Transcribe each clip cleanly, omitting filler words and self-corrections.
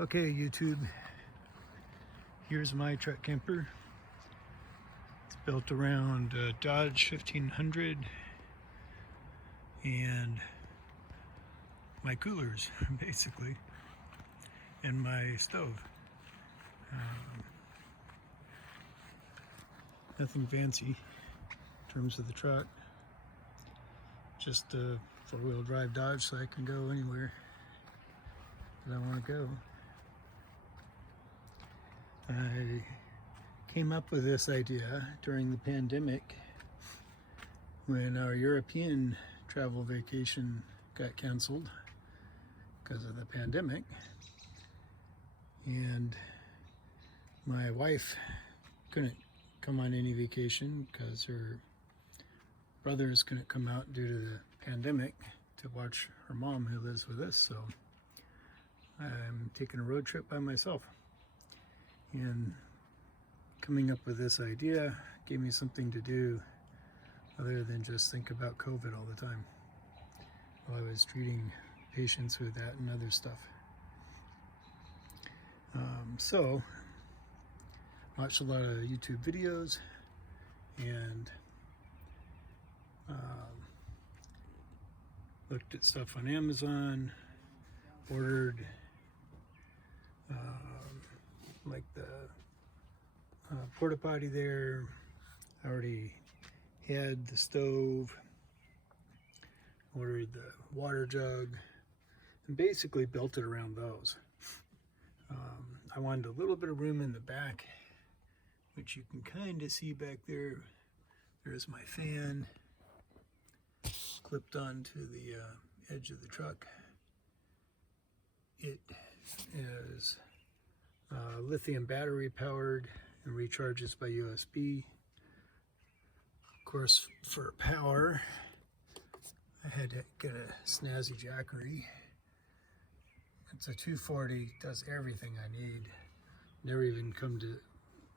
Okay, YouTube, here's my truck camper. It's built around Dodge 1500 and my coolers, basically, and my stove. Nothing fancy in terms of the truck, just a four-wheel drive Dodge so I can go anywhere that I want to go. I came up with this idea during the pandemic when our European travel vacation got canceled because of the pandemic, and my wife couldn't come on any vacation because her brothers couldn't come out due to the pandemic to watch her mom who lives with us, so I'm taking a road trip by myself. And coming up with this idea gave me something to do other than just think about COVID all the time while I was treating patients with that and other stuff. So watched a lot of YouTube videos and looked at stuff on Amazon, ordered like the porta potty there. I already had the stove, ordered the water jug, and basically built it around those. I wanted a little bit of room in the back, which you can kind of see back there. There's my fan clipped onto the edge of the truck. It is lithium battery powered and recharges by USB. Of course, for power, I had to get a snazzy jackery. It's a 240, does everything I need. Never even come to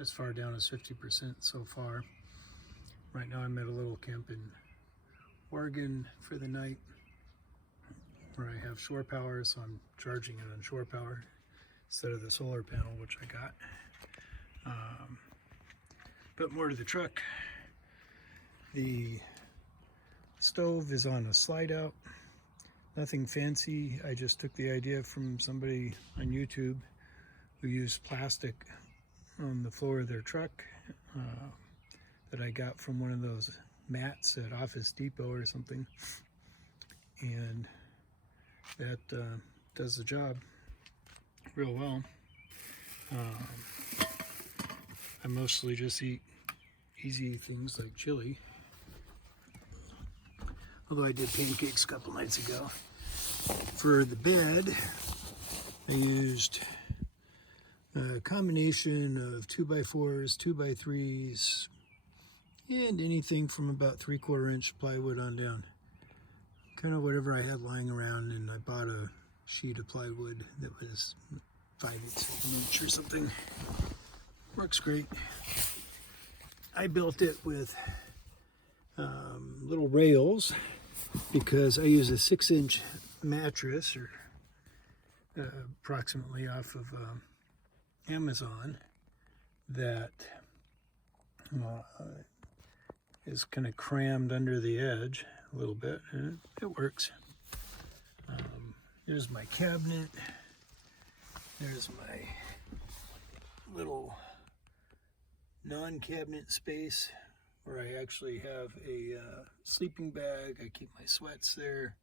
as far down as 50% so far. Right now I'm at a little camp in Oregon for the night where I have shore power, so I'm charging it on shore power instead of the solar panel, which I got. But more to the truck. The stove is on a slide out. Nothing fancy. I just took the idea from somebody on YouTube who used plastic on the floor of their truck that I got from one of those mats at Office Depot or something. And that does the job real well. I mostly just eat easy things like chili, although I did pancakes a couple nights ago. For the bed, I used a combination of 2x4s, 2x3s, and anything from about 3/4 inch plywood on down. Kind of whatever I had lying around, and I bought a sheet of plywood that was 5/8 inch or something. Works great. I built it with little rails because I use a 6-inch mattress, or approximately off of Amazon, that is kind of crammed under the edge a little bit, and it works. There's my cabinet. There's my little non-cabinet space where I actually have a sleeping bag. I keep my sweats there,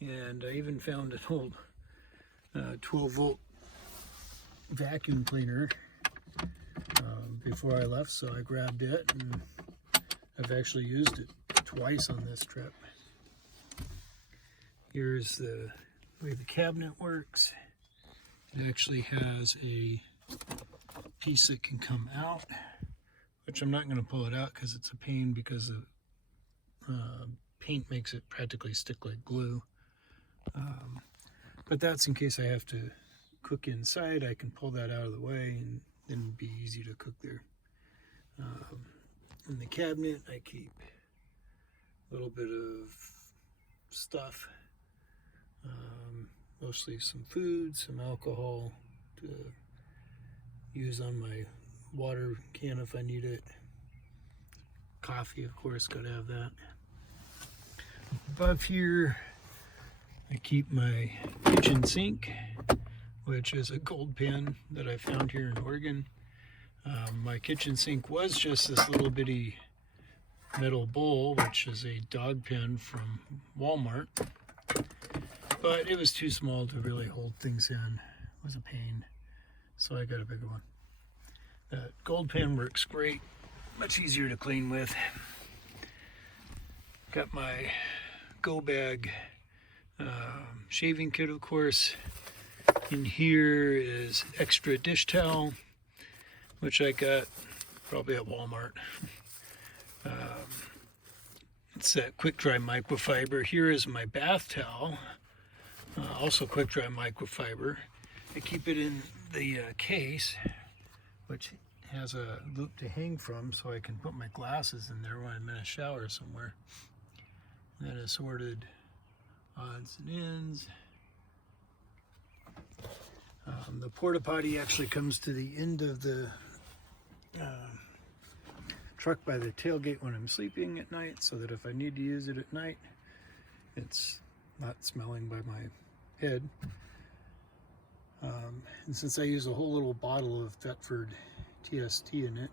and I even found an old 12-volt vacuum cleaner before I left, so I grabbed it, and I've actually used it twice on this trip. Here's the way the cabinet works. It actually has a piece that can come out, which I'm not going to pull it out because it's a pain, because the paint makes it practically stick like glue. But that's in case I have to cook inside. I can pull that out of the way, and then it'd be easy to cook there. In the cabinet, I keep a little bit of stuff, mostly some food, some alcohol to use on my water can if I need it. Coffee, of course, gotta have that. Above here, I keep my kitchen sink, which is a gold pen that I found here in Oregon. My kitchen sink was just this little bitty metal bowl, which is a dog pen from Walmart, but it was too small to really hold things in. It was a pain, so I got a bigger one. That gold pen works great, much easier to clean with. Got my Go Bag shaving kit, of course. In here is extra dish towel, which I got probably at Walmart. It's that quick dry microfiber. Here is my bath towel, also quick dry microfiber. I keep it in the case, which has a loop to hang from, so I can put my glasses in there when I'm in a shower somewhere. And then assorted odds and ends. The porta potty actually comes to the end of the truck by the tailgate when I'm sleeping at night, so that if I need to use it at night, it's not smelling by my head. And since I use a whole little bottle of Thetford TST in it,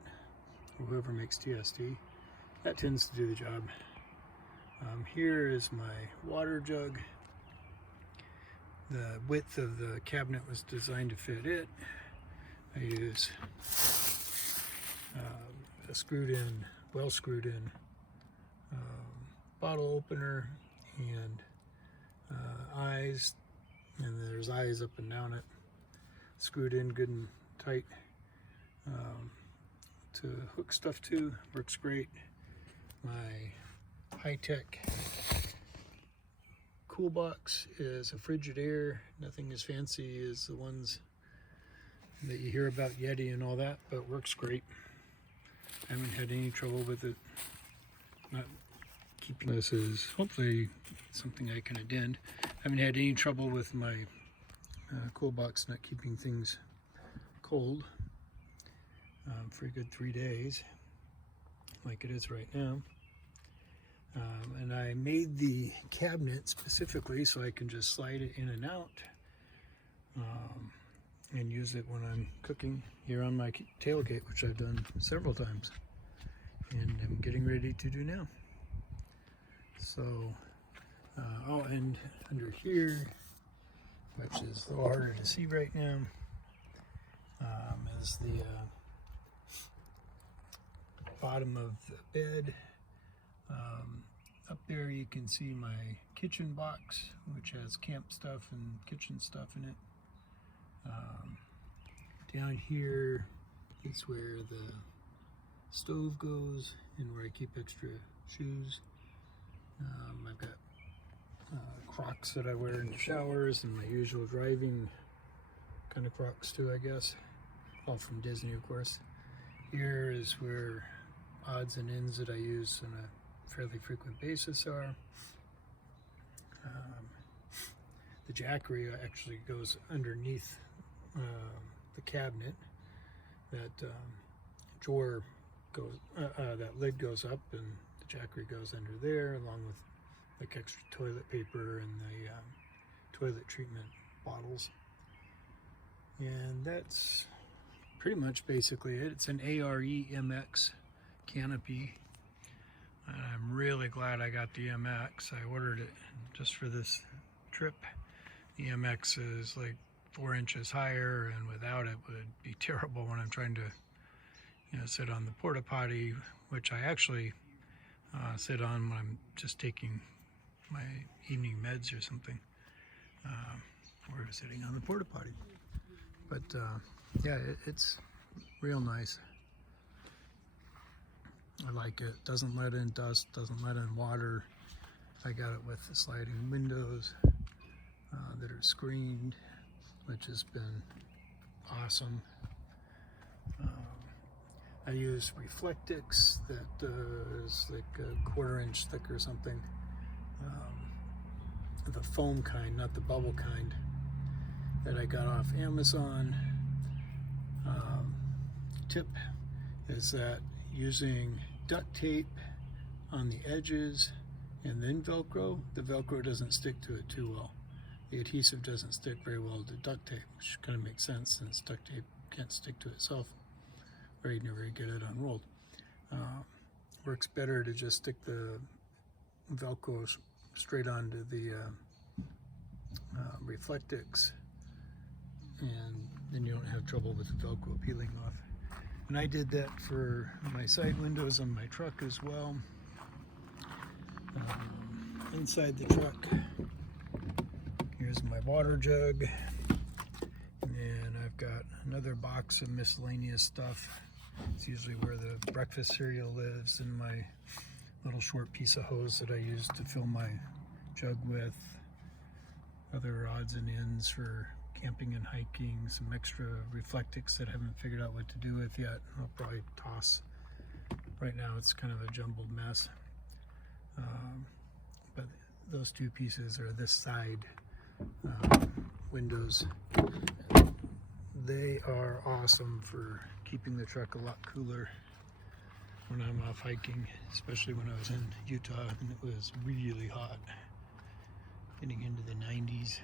or whoever makes TST, that tends to do the job. Here is my water jug. The width of the cabinet was designed to fit it. I use a well screwed in bottle opener and eyes, and there's eyes up and down it, screwed in good and tight to hook stuff to. Works great. My high-tech cool box is a Frigidaire. Nothing as fancy as the ones that you hear about, Yeti and all that, but works great. I haven't had any trouble with it not keeping. This is hopefully something I can addend. I haven't had any trouble with my cool box not keeping things cold for a good 3 days, like it is right now. And I made the cabinet specifically so I can just slide it in and out and use it when I'm cooking here on my tailgate, which I've done several times and I'm getting ready to do now. So, oh, and under here, which is a little harder to see right now, is the bottom of the bed. Up there you can see my kitchen box, which has camp stuff and kitchen stuff in it. Down here is where the stove goes and where I keep extra shoes. I've got Crocs that I wear in the showers and my usual driving kind of Crocs too, I guess. All from Disney, of course. Here is where odds and ends that I use on a fairly frequent basis are. The jackery actually goes underneath the cabinet. That drawer goes, that lid goes up, and the jackery goes under there, along with like extra toilet paper and the toilet treatment bottles. And that's pretty much basically it. It's an ARE-MX Canopy. And I'm really glad I got the MX. I ordered it just for this trip. The MX is like 4 inches higher, and without it would be terrible when I'm trying to, you know, sit on the porta potty, which I actually sit on when I'm just taking my evening meds or something, or sitting on the porta potty. But yeah, it's real nice. I like it. Doesn't let in dust, doesn't let in water. I got it with the sliding windows that are screened, which has been awesome. I use Reflectix that is like a 1/4 inch thick or something. The foam kind, not the bubble kind. that I got off Amazon. Tip is that using duct tape on the edges and then Velcro, the Velcro doesn't stick to it too well. The adhesive doesn't stick very well to duct tape, which kind of makes sense since duct tape can't stick to itself, or you never get it unrolled. Works better to just stick the Velcro straight onto the Reflectix, and then you don't have trouble with the Velcro peeling off. And I did that for my side windows on my truck as well. Inside the truck, here's my water jug, and I've got another box of miscellaneous stuff. It's usually where the breakfast cereal lives, and my little short piece of hose that I use to fill my jug with. Other odds and ends for camping and hiking, some extra Reflectix that I haven't figured out what to do with yet. I'll probably toss. Right now it's kind of a jumbled mess. But those two pieces are this side windows. They are awesome for keeping the truck a lot cooler when I'm off hiking, especially when I was in Utah and it was really hot, getting into the 90s.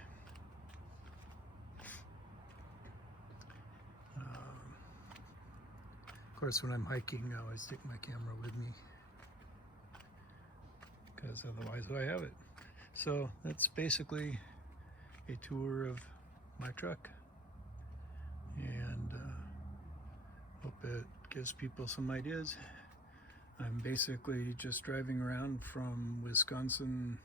Of course, when I'm hiking, I always take my camera with me, because otherwise I have it. So that's basically a tour of my truck, and hope it gives people some ideas. I'm basically just driving around from Wisconsin.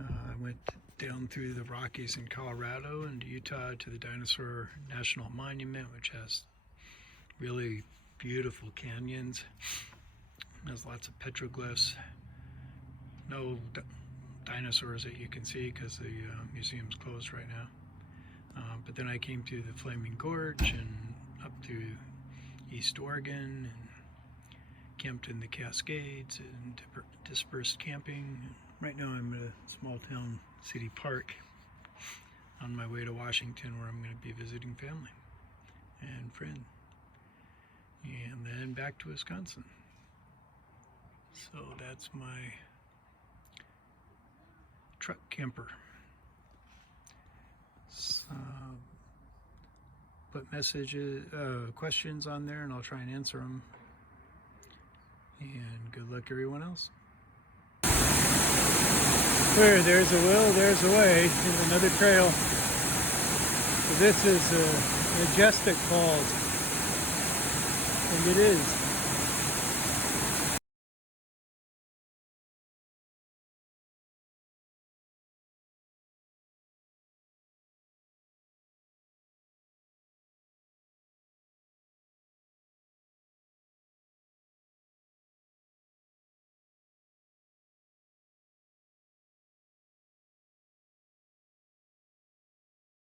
I went down through the Rockies in Colorado and Utah to the Dinosaur National Monument, which has really beautiful canyons. There's lots of petroglyphs. No dinosaurs that you can see because the museum's closed right now. But then I came to the Flaming Gorge and up to East Oregon and camped in the Cascades and dispersed camping. Right now I'm at a small town city park on my way to Washington, where I'm going to be visiting family and friends. And then back to Wisconsin. So that's my truck camper. Put messages, questions on there, and I'll try and answer them. And good luck everyone else. Where there's a will, there's a way. Here's another trail. So this is Majestic Falls, and it is